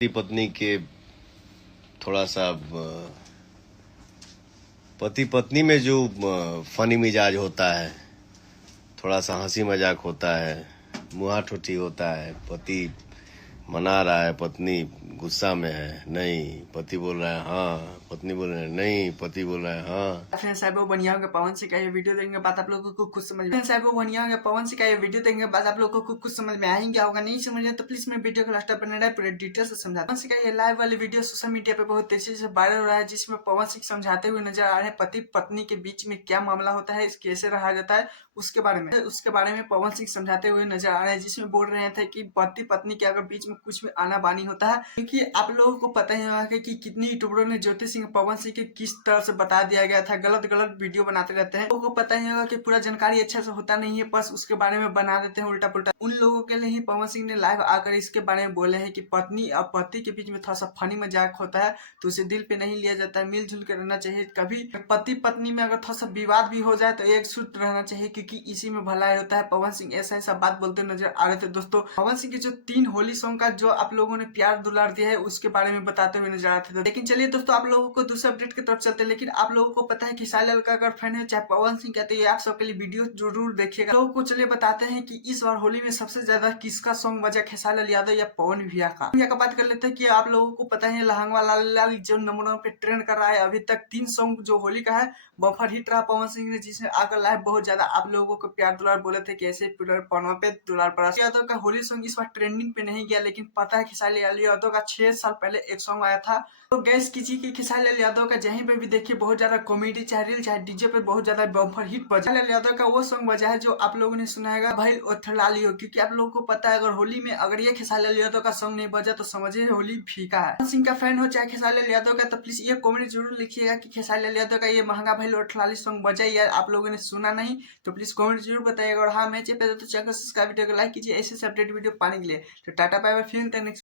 पति पत्नी के थोड़ा सा पति पत्नी में जो फनी मिजाज होता है, थोड़ा सा हंसी मजाक होता है, मुहा ठुठी होता है। पति मना रहा है, पत्नी गुस्सा में है, नहीं। पति बोल रहा है हाँ, पत्नी बोल रही है नहीं, पति बोल रहा है हाँ। फ्रेंड्स साहब वो बढ़िया होगा पवन सिंह का ये वीडियो देंगे बात आप लोगों को कुछ समझ में। फ्रेंड्स साहब वो बढ़िया होगा पवन सिंह का ये वीडियो देंगे बात आप लोगों को कुछ समझ में आएंगे होगा, नहीं समझे तो प्लीज मैं वीडियो को लास्ट तक बने रहे पूरे डिटेल से समझा। पवन सिंह का ये लाइव वाली वीडियो सोशल मीडिया पे बहुत तेजी से वायरल हो रहा है, जिसमें पवन सिंह समझाते हुए नजर आ रहे हैं पति पत्नी के बीच में क्या मामला होता है, कैसे रहा जाता है, उसके बारे में पवन सिंह समझाते हुए नजर आ रहे हैं, जिसमें बोल रहे थे कि पति पत्नी के अगर बीच में कुछ भी आना बानी होता है, क्योंकि आप लोगों को पता ही होगा कि कितनी यूट्यूबरों ने ज्योति सिंह पवन सिंह के किस तरह से बता दिया गया था, गलत गलत वीडियो बनाते रहते हैं। लोगों को पता ही होगा कि पूरा जानकारी अच्छा से होता नहीं है, बस उसके बारे में बना देते हैं उल्टा पुल्टा। उन लोगों के लिए ही पवन सिंह ने लाइव आकर इसके बारे में बोले हैं कि पत्नी और पति के बीच में थोड़ा सा फनी मजाक होता है तो उसे दिल पे नहीं लिया जाता है, मिलजुल कर रहना चाहिए। कभी पति पत्नी में अगर थोड़ा सा विवाद भी हो जाए तो एक सुध रहना चाहिए, क्योंकि इसी में भलाई होता है। पवन सिंह ऐसा ऐसा बात बोलते नजर आ रहे थे। दोस्तों पवन सिंह के जो 3 होली सॉन्ग का जो आप लोगों ने प्यार दुलार दिया है उसके बारे में बताते हुए नजर आते थे। लेकिन चलिए दोस्तों आप लोगों को दूसरे अपडेट की तरफ चलते हैं। लेकिन आप लोगों को पता है कि साई लाल का अगर फैन है चाहे पवन सिंह कहते हैं, आप सबके लिए वीडियो जरूर देखिएगा। लोगों को चलिए बताते हैं कि इस बार होली में सबसे ज्यादा किसका सॉन्ग बजा, खेसारी लाल यादव या पवन भैया का बात कर लेते हैं। कि आप लोगों को पता है लहंगा लाल लाल जो नंबरों पे ट्रेंड कर रहा है, अभी तक 3 सॉन्ग जो होली का है बफर हिट रहा पवन सिंह ने, जिसमें आकर लाइव बहुत ज्यादा आप लोगों को प्यार दुलार बोले थे कि ऐसे पनवा पे दुलार पड़ा। यादव का होली सॉन्ग इस बार ट्रेंडिंग पे नहीं गया, लेकिन पता है खेसारी लाल यादव का 6 साल पहले एक सॉन्ग आया था। तो गैस किसी की खेसारी लाल यादव का जहीं पे भी देखिए बहुत ज्यादा कॉमेडी चाहे रील चाहे डीजे पे बहुत ज्यादा बम्पर हिट बजा। लाल यादव का वो सॉन्ग बजा है जो आप लोगों ने सुना है भाई ओथलाली हो, क्योंकि आप लोगों को पता है अगर होली में अगर ये खेसारी लाल यादव का सॉन्ग नहीं बजा तो समझिए होली फीका है। पवन सिंह का फैन हो चाहे खेसारी लाल यादव का तो प्लीज ये कमेंट जरूर लिखिएगा कि खेसारी लाल यादव का ये महंगा भाई ओथलाली सॉन्ग बजा या आप लोगों ने सुना नहीं, तो प्लीज कमेंट जरूर बताइएगा। और हाँ मैं चाहिए तो चैनल सब्सक्राइब वीडियो को लाइक कीजिए ऐसे अपडेट वीडियो पाने के लिए। तो टाटा बाय बाय, फिर नेक्स्ट